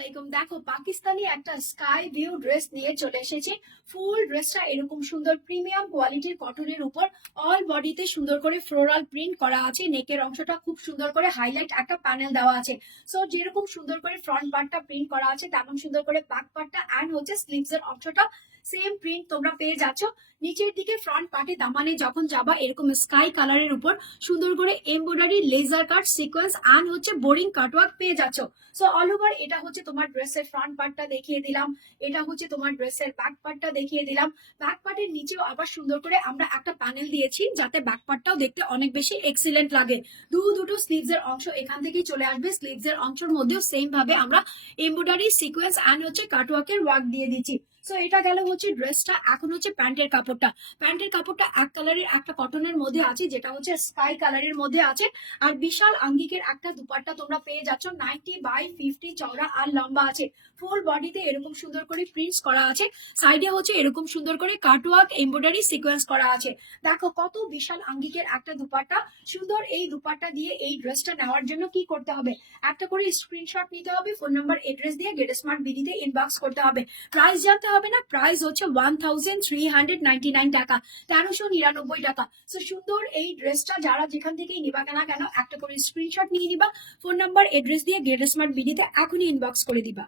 আলাইকুম। দেখো পাকিস্তানি একটা স্কাই ভিউ ড্রেস নিয়ে চলে এসেছি। ফুল ড্রেসটা এরকম সুন্দর প্রিমিয়াম কোয়ালিটির কটনের উপর অল বডিতে সুন্দর করে ফ্লোরাল প্রিন্ট করা আছে। নেকের অংশটা খুব সুন্দর করে হাইলাইট একটা প্যানেল দেওয়া আছে। সো যেরকম সুন্দর করে ফ্রন্ট পার্টটা প্রিন্ট করা আছে তেমন সুন্দর করে ব্যাক পার্টটা অ্যান্ড হচ্ছে স্লিভস এর অংশটা সেম প্রিন্ট তোমরা পেয়ে যাচ্ছ। নিচের দিকে ফ্রন্ট পার্টে দামানে যখন যাবা এরকম স্কাই কালারের উপর সুন্দর করে embroidery laser cut sequence and হচ্ছে বোরিং কাটওয়ার্ক পেয়ে যাচ্ছ। সো অল ওভার এটা হচ্ছে তোমার ড্রেসের ফ্রন্ট পার্টটা দেখিয়ে দিলাম, এটা হচ্ছে তোমার ড্রেসের ব্যাক পার্টটা দেখিয়ে দিলাম। ব্যাক পার্টের নিচেও আবার সুন্দর করে আমরা একটা প্যানেল দিয়েছি যাতে ব্যাক পার্টটাও দেখতে অনেক বেশি এক্সিলেন্ট লাগে। দুটো স্লিভস এর অংশ এখান থেকেই চলে আসবে। স্লিভস এর অংশের মধ্যেও সেম ভাবে আমরা এমব্রয়ডারি সিকোয়েন্স অ্যান্ড হচ্ছে কাটওয়ার্কের ওয়ার্ক দিয়ে দিচ্ছি। সো এটা গেল হচ্ছে ড্রেসটা। এখন হচ্ছে প্যান্টের কাপড়টা। প্যান্টের কাপড়টা এক কালারের একটা কটনের মধ্যে আছে, যেটা হচ্ছে স্কাই কালারের মধ্যে আছে। আর বিশাল আঙ্গিকের একটা দুপাট্টা তোমরা পেয়ে যাচ্ছ। 90/50 চওড়া আর লম্বা আছে। ফুল বডিতে এরকম সুন্দর করে প্রিন্টস করা আছে। সাইডে হচ্ছে এরকম সুন্দর করে কাটওয়ার্ক এমব্রয়ডারি সিকোয়েন্স করা আছে। দেখো কত বিশাল আঙ্গিকের একটা দুপাট্টা। সুন্দর এই দুপাট্টা দিয়ে এই ড্রেসটা নেওয়ার জন্য কি করতে হবে, একটা করে স্ক্রিনশট নিতে হবে, ফোন নাম্বার এড্রেস দিয়ে গেট স্মার্ট বিডিতে ইনবক্স করতে হবে। প্রাইস জানতে হবে না, প্রাইস হচ্ছে 1399 টাকা, 1399 টাকা। সো সুন্দর এই ড্রেসটা যারা যেখান থেকেই নিবা কেনা কেন একটা করে স্ক্রিনশট নিয়ে নিবা, ফোন নাম্বার এড্রেস দিয়ে গেট স্মার্ট বিডিতে এখনই ইনবক্স করে দিবা।